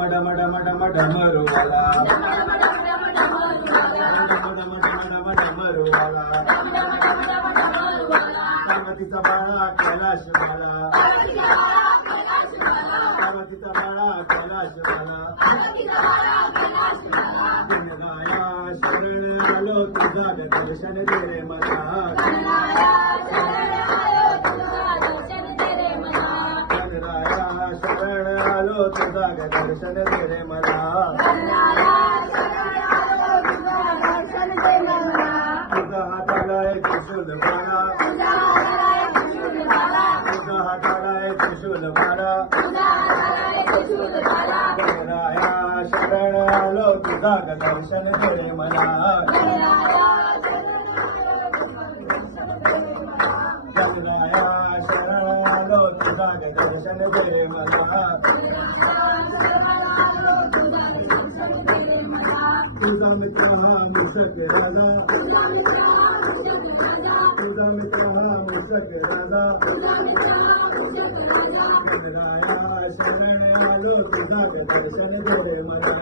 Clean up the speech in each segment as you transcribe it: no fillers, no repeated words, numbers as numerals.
डम डम डम डम डमरुवाला डमरुवाला पार्वतीचा बाळा कैलाशवाला पार्वतीचा बाळा कैलाशवाला गणराया शरण आलो तुझा दर्शन दे रे मला गणराया शरण आलो तुझा दर्शन दे रे मला तुझा हाताला एक त्रिशूल बाळा तुझा हाताला एक त्रिशूल बाळा गणराया शरण आलो तुझा दर्शन दे रे मला गणराया शरण आलो तुझा दर्शन दे रे मला तुझा मित्र हा मूषक राजा तुझा मित्र हा मूषक राजा गणराया शरण आलो तुझा दर्शन दे रे मला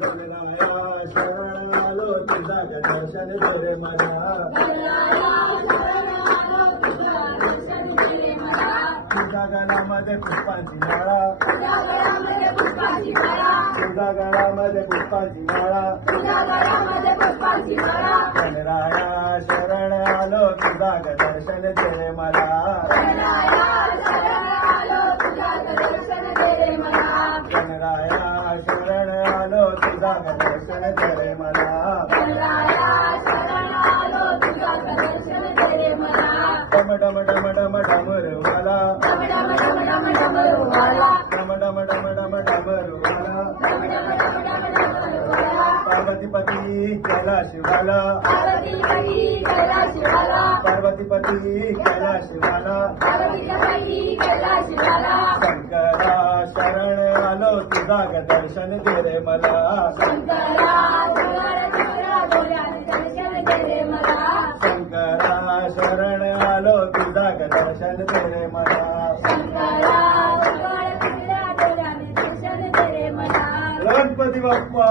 गणराया शरण आलो तुझा दर्शन दे रे मला तुझ्या गळामध्ये पुष्पांची माळा तुझ्या गळामध्ये पुष्पांची माळा गणराया शरण आलो तुझा दर्शन दे रे मला गणराया शरण आलो तुझा दर्शन दे रे मला डम डम डम डम डमरुवाला डम डम डम डम डमरुवाला पार्वतीपती कैलाशवाला पार्वतीपती कैलाशवाला शंकरा शरण आलो तुझा दर्शन दे रे मला शंकरा शरण आलो तुझा दर्शन दे रे मला गणपती बाप्पा